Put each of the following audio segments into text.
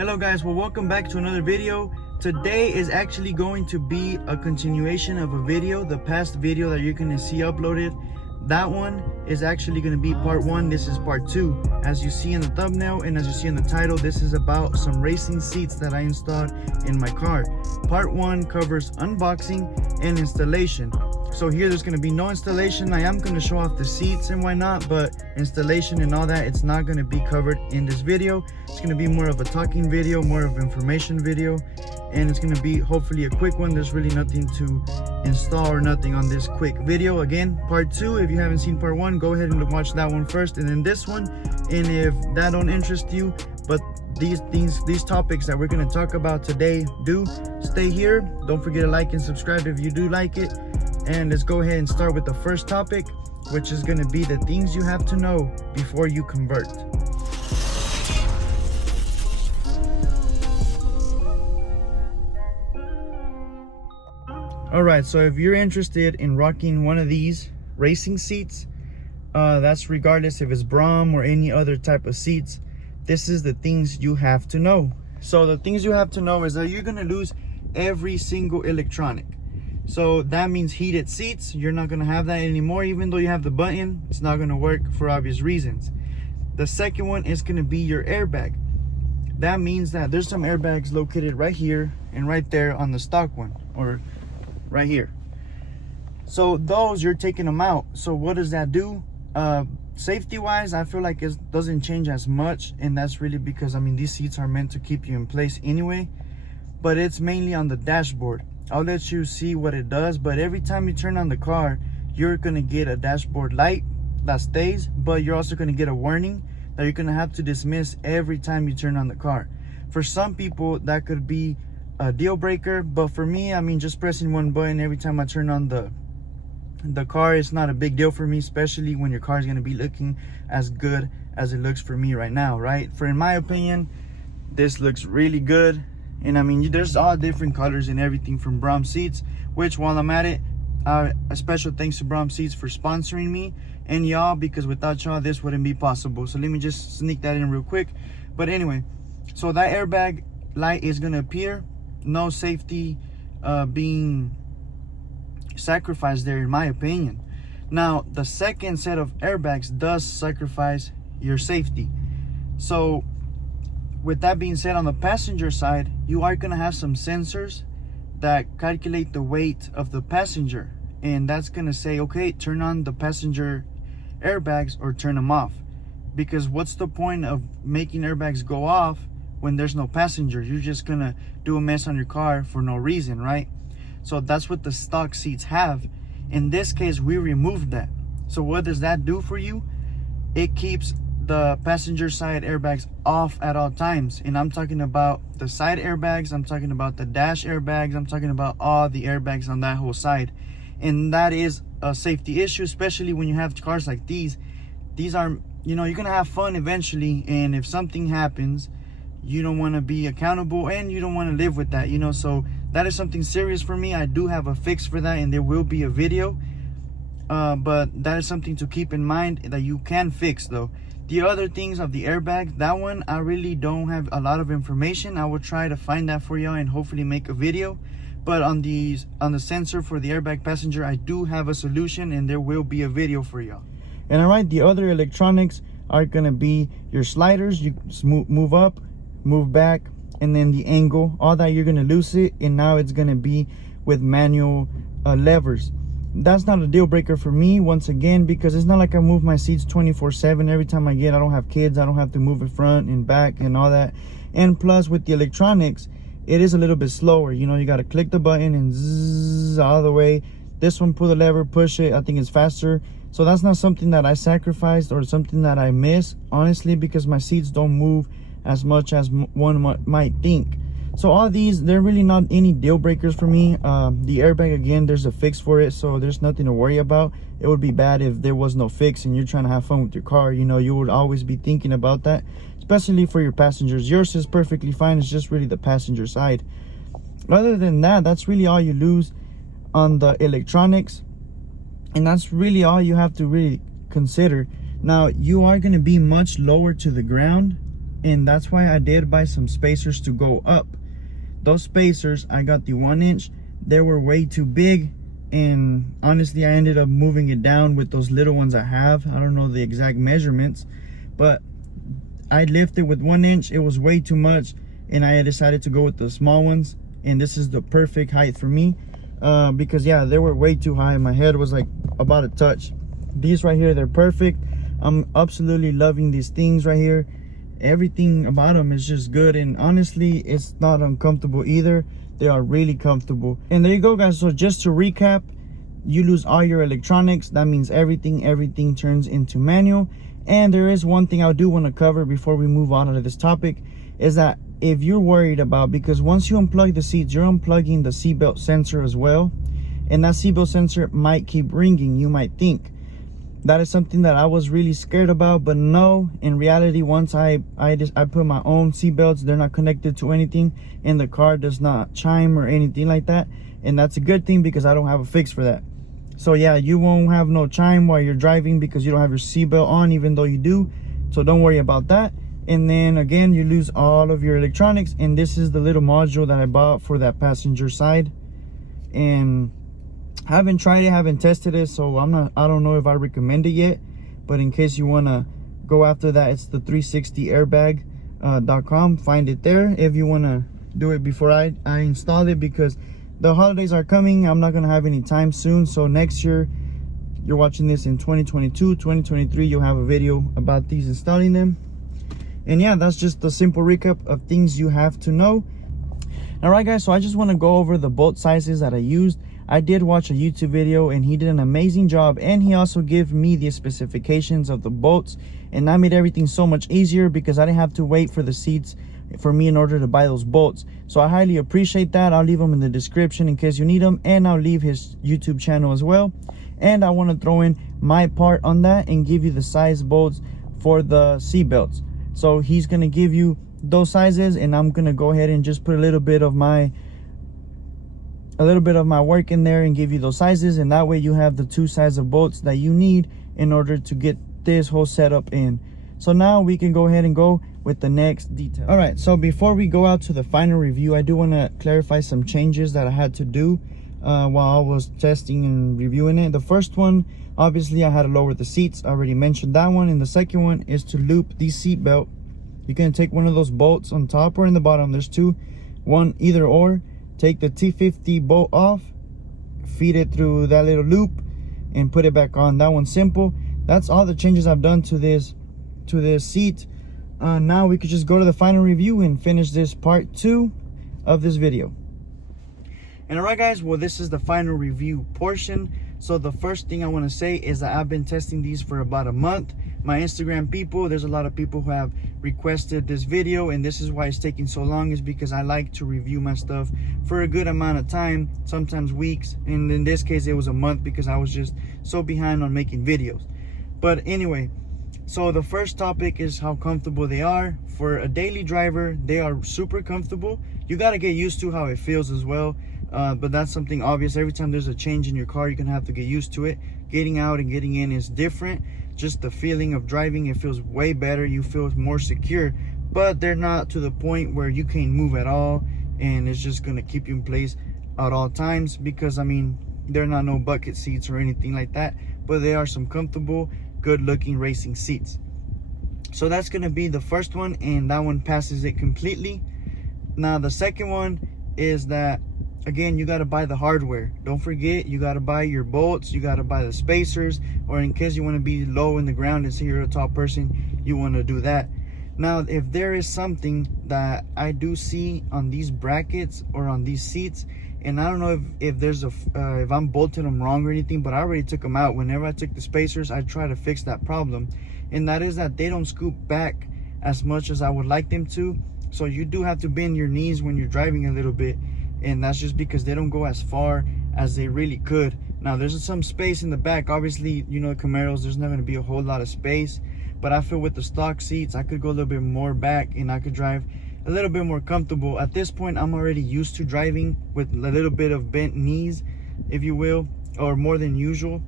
Hello guys, well welcome back to another video. Today is actually going to be a continuation of a video, the past video that you're going to see uploaded. That one is actually going to be part 1. This is part 2. As you see in the thumbnail and as you see in the title, this is about some racing seats that I installed in my car. Part 1 covers unboxing and installation. So here there's going to be no installation. I am going to show off the seats and why not, but installation and all that, it's not going to be covered in this video. It's going to be more of a talking video, more of an information video, and it's going to be hopefully a quick one. There's really nothing to install or nothing on this quick video. Again, part 2, if you haven't seen part 1, go ahead and watch that one first and then this one. And if that don't interest you, but these topics that we're going to talk about today do, stay here. Don't forget to like and subscribe if you do like it. And let's go ahead and start with the first topic, which is going to be the things you have to know before you convert. Alright, so if you're interested in rocking one of these racing seats, that's regardless if it's Braum or any other type of seats, this is the things you have to know. So the things you have to know is that you're going to lose every single electronic. So that means heated seats, you're not going to have that anymore. Even though you have the button, it's not going to work for obvious reasons. The second one is going to be your airbag. That means that there's some airbags located right here and right there on the stock one, or right here. So those, you're taking them out. So what does that do? Safety wise, I feel like it doesn't change as much, and that's really because, I mean, these seats are meant to keep you in place anyway, but it's mainly on the dashboard. I'll let you see what it does, but every time you turn on the car, you're gonna get a dashboard light that stays, but you're also gonna get a warning that you're gonna have to dismiss every time you turn on the car. For some people, that could be a deal breaker, but for me, I mean, just pressing one button every time I turn on the car, it's not a big deal for me, especially when your car is gonna be looking as good as it looks for me right now, right? In my opinion, this looks really good. And I mean, there's all different colors and everything from Braum Seats, which while I'm at it, a special thanks to Braum Seats for sponsoring me and y'all, because without y'all, this wouldn't be possible. So let me just sneak that in real quick. But anyway, so that airbag light is going to appear. No safety being sacrificed there, in my opinion. Now, the second set of airbags does sacrifice your safety. So with that being said, on the passenger side, you are going to have some sensors that calculate the weight of the passenger, and that's going to say, okay, turn on the passenger airbags or turn them off. Because what's the point of making airbags go off when there's no passenger? You're just going to do a mess on your car for no reason, right? So that's what the stock seats have. In this case, we removed that. So what does that do for you? It keeps the passenger side airbags off at all times, and I'm talking about the side airbags, I'm talking about the dash airbags, I'm talking about all the airbags on that whole side. And that is a safety issue, especially when you have cars like these are, you know, you're gonna have fun eventually, and if something happens, you don't want to be accountable and you don't want to live with that, you know. So that is something serious for me. I do have a fix for that, and there will be a video, but that is something to keep in mind that you can fix though. The other things of the airbag, that one I really don't have a lot of information. I will try to find that for y'all and hopefully make a video. But on the sensor for the airbag passenger, I do have a solution, and there will be a video for y'all. And alright, the other electronics are gonna be your sliders. You move up, move back, and then the angle, all that you're gonna lose it, and now it's gonna be with manual levers. That's not a deal breaker for me, once again, because it's not like I move my seats 24/7 every time I don't have kids, I don't have to move it front and back and all that. And plus with the electronics, it is a little bit slower, you know. You got to click the button and zzz all the way. This one, pull the lever, push it, I think it's faster. So that's not something that I sacrificed or something that I miss, honestly, because my seats don't move as much as one might think. So all these, they're really not any deal breakers for me. The airbag, again, there's a fix for it, so there's nothing to worry about. It would be bad if there was no fix and you're trying to have fun with your car. You know, you would always be thinking about that, especially for your passengers. Yours is perfectly fine. It's just really the passenger side. Other than that, that's really all you lose on the electronics, and that's really all you have to really consider. Now, you are going to be much lower to the ground and that's why I did buy some spacers to go up. Those spacers, I got the 1 inch, they were way too big, and honestly I ended up moving it down with those little ones I have. I don't know the exact measurements, but I lifted with 1 inch. It was way too much, and I decided to go with the small ones, and this is the perfect height for me, because yeah, they were way too high. My head was like about a touch. These right here, they're perfect. I'm absolutely loving these things right here. Everything about them is just good, and honestly it's not uncomfortable either. They are really comfortable. And there you go, guys. So just to recap, you lose all your electronics. That means everything turns into manual. And there is one thing I do want to cover before we move on to this topic, is that if you're worried about, because once you unplug the seats, you're unplugging the seatbelt sensor as well, and that seatbelt sensor might keep ringing. You might think that is something that I was really scared about, but no, in reality, once I put my own seatbelts, they're not connected to anything, and the car does not chime or anything like that. And that's a good thing, because I don't have a fix for that. So yeah, you won't have no chime while you're driving because you don't have your seatbelt on, even though you do. So don't worry about that. And then again, you lose all of your electronics, and this is the little module that I bought for that passenger side. And I haven't tried it, haven't tested it, so I don't know if I recommend it yet. But in case you want to go after that, it's the 360airbag.com. Find it there if you want to do it before I install it, because the holidays are coming. I'm not going to have any time soon. So next year, you're watching this in 2022, 2023, you'll have a video about these, installing them. And yeah, that's just a simple recap of things you have to know. All right, guys, so I just want to go over the bolt sizes that I used. I did watch a YouTube video, and he did an amazing job, and he also gave me the specifications of the bolts, and that made everything so much easier because I didn't have to wait for the seats for me in order to buy those bolts. So I highly appreciate that. I'll leave them in the description in case you need them, and I'll leave his YouTube channel as well. And I want to throw in my part on that and give you the size bolts for the seat belts. So he's going to give you those sizes, and I'm going to go ahead and just put a little bit of my work in there and give you those sizes, and that way you have the 2 sizes of bolts that you need in order to get this whole setup in. So now we can go ahead and go with the next detail. All right, so before we go out to the final review, I do want to clarify some changes that I had to do while I was testing and reviewing it. The first one, obviously I had to lower the seats. I already mentioned that one. And the second one is to loop the seat belt. You can take one of those bolts on top or in the bottom. There's 2, one either or. Take the T50 bolt off, feed it through that little loop, and put it back on. That one's simple. That's all the changes I've done to this seat. Now we could just go to the final review and finish this part 2 of this video. And all right, guys, well, this is the final review portion. So the first thing I want to say is that I've been testing these for about a month. My Instagram people, there's a lot of people who have requested this video, and this is why it's taking so long, is because I like to review my stuff for a good amount of time, sometimes weeks, and in this case it was a month because I was just so behind on making videos. But anyway, so the first topic is how comfortable they are. For a daily driver, they are super comfortable. You got to get used to how it feels as well, but that's something obvious. Every time there's a change in your car, you're gonna have to get used to it. Getting out and getting in is different. Just the feeling of driving, it feels way better. You feel more secure, but they're not to the point where you can't move at all, and it's just gonna keep you in place at all times, because I mean, they're not no bucket seats or anything like that, but they are some comfortable, good looking racing seats. So that's gonna be the first one, and that one passes it completely. Now the second one is that, again, you got to buy the hardware. Don't forget, you got to buy your bolts, you got to buy the spacers, or in case you want to be low in the ground and say you're a tall person, you want to do that. Now, if there is something that I do see on these brackets or on these seats, and I don't know if there's if I'm bolting them wrong or anything, but I already took them out. Whenever I took the spacers, I try to fix that problem, and that is that they don't scoop back as much as I would like them to. So you do have to bend your knees when you're driving a little bit, and that's just because they don't go as far as they really could. Now there's some space in the back. Obviously, you know, Camaros, there's not going to be a whole lot of space, but I feel with the stock seats, I could go a little bit more back and I could drive a little bit more comfortable. At this point, I'm already used to driving with a little bit of bent knees, if you will, or more than usual.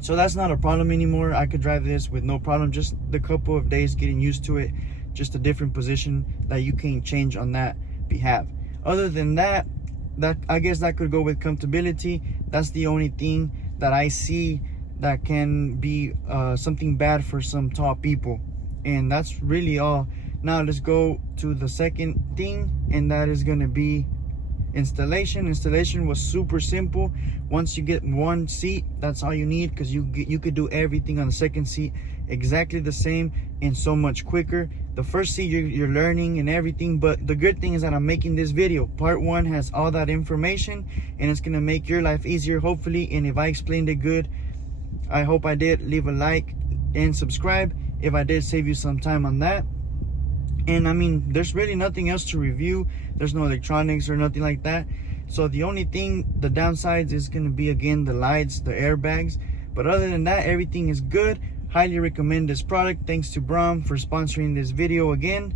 So that's not a problem anymore. I could drive this with no problem. Just the couple of days getting used to it just a different position that you can change on that behalf. Other than that, I guess that could go with comfortability. That's the only thing that I see that can be something bad for some tall people, and that's really all. Now let's go to the second thing, and that is going to be installation. Installation was super simple. Once you get one seat, that's all you need, because you could do everything on the second seat exactly the same and so much quicker. The first seat you're learning and everything, but the good thing is that I'm making this video. Part 1 has all that information, and it's gonna make your life easier, hopefully. And if I explained it good, I hope I did. Leave a like and subscribe if I did save you some time on that. And I mean, there's really nothing else to review. There's no electronics or nothing like that. So the only thing, the downsides, is going to be, again, the lights, the airbags. But other than that, everything is good. Highly recommend this product. Thanks to Braum for sponsoring this video again.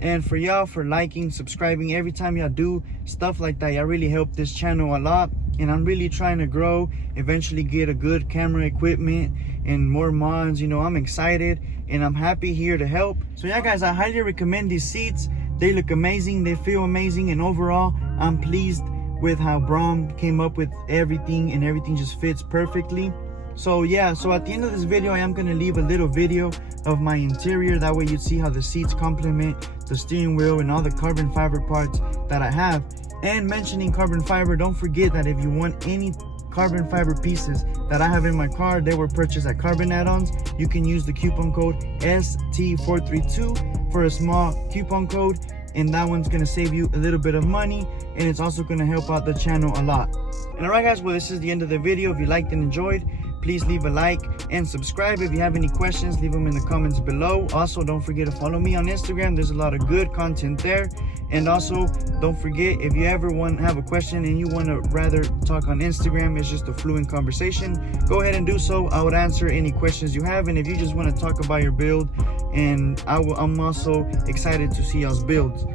And for y'all for liking, subscribing. Every time y'all do stuff like that, y'all really help this channel a lot. And I'm really trying to grow, eventually get a good camera equipment and more mods. You know, I'm excited and I'm happy here to help. So yeah, guys, I highly recommend these seats. They look amazing, they feel amazing, and overall I'm pleased with how Braum came up with everything, and everything just fits perfectly. So yeah, so at the end of this video, I am going to leave a little video of my interior. That way you see how the seats complement the steering wheel and all the carbon fiber parts that I have. And mentioning carbon fiber, don't forget that if you want any carbon fiber pieces that I have in my car, they were purchased at Carbon Add-ons. You can use the coupon code ST432 for a small coupon code, and that one's going to save you a little bit of money, and it's also going to help out the channel a lot. And alright guys, well, this is the end of the video. If you liked and enjoyed, please leave a like and subscribe. If you have any questions, leave them in the comments below. Also, don't forget to follow me on Instagram. There's a lot of good content there. And also, don't forget, if you ever have a question and you want to rather talk on Instagram, it's just a fluent conversation, go ahead and do so. I would answer any questions you have. And if you just want to talk about your build, and I'm also excited to see y'all's builds.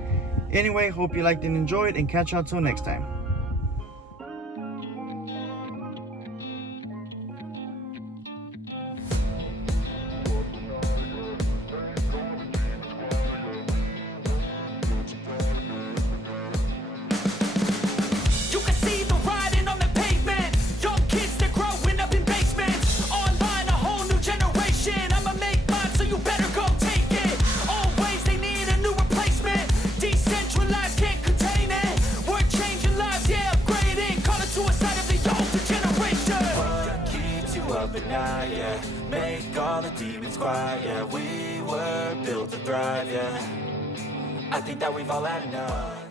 Anyway, hope you liked and enjoyed, and catch y'all till next time. But now, yeah, make all the demons quiet, yeah, we were built to thrive, yeah, I think that we've all had enough.